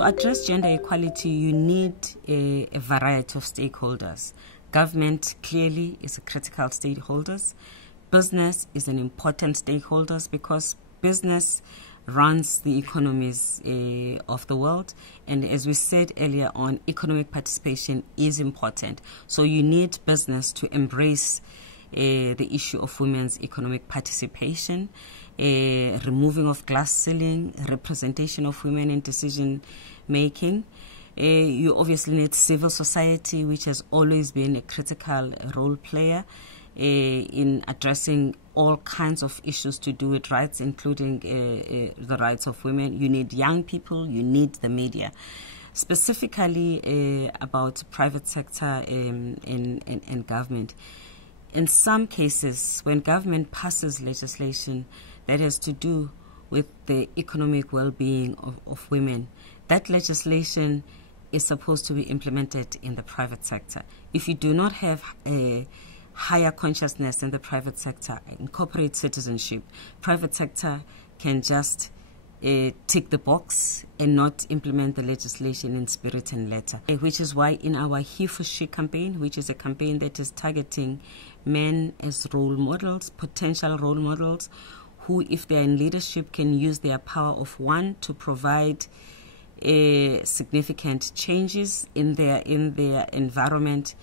To address gender equality, you need a variety of stakeholders. Government clearly is a critical stakeholder. Business is an important stakeholder because business runs the economies of the world. And as we said earlier on, economic participation is important. So you need business to embrace the issue of women's economic participation, removing of glass ceiling, representation of women in decision making. You obviously need civil society, which has always been a critical role player in addressing all kinds of issues to do with rights, including the rights of women. You need young people, you need the media. Specifically about private sector and government. In some cases, when government passes legislation that has to do with the economic well-being of women, that legislation is supposed to be implemented in the private sector. If you do not have a higher consciousness in the private sector, incorporate citizenship, private sector can just tick the box and not implement the legislation in spirit and letter. Which is why in our He for She campaign, which is a campaign that is targeting men as role models, potential role models, who, if they're in leadership, can use their power of one to provide significant changes in their environment.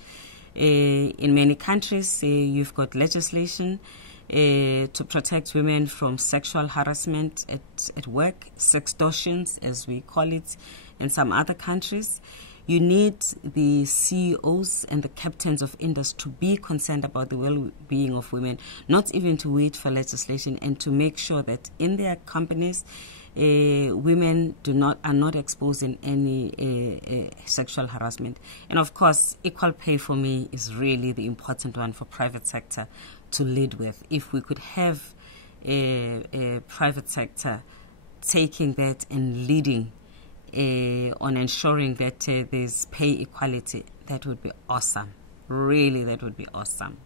In many countries, you've got legislation to protect women from sexual harassment at work, sextortions, as we call it in some other countries. You need the CEOs and the captains of industry to be concerned about the well-being of women, not even to wait for legislation, and to make sure that in their companies, women are not exposed in any sexual harassment. And of course, equal pay for me is really the important one for private sector to lead with. If we could have a private sector taking that and leading on ensuring that there's pay equality, that would be awesome. Really, that would be awesome.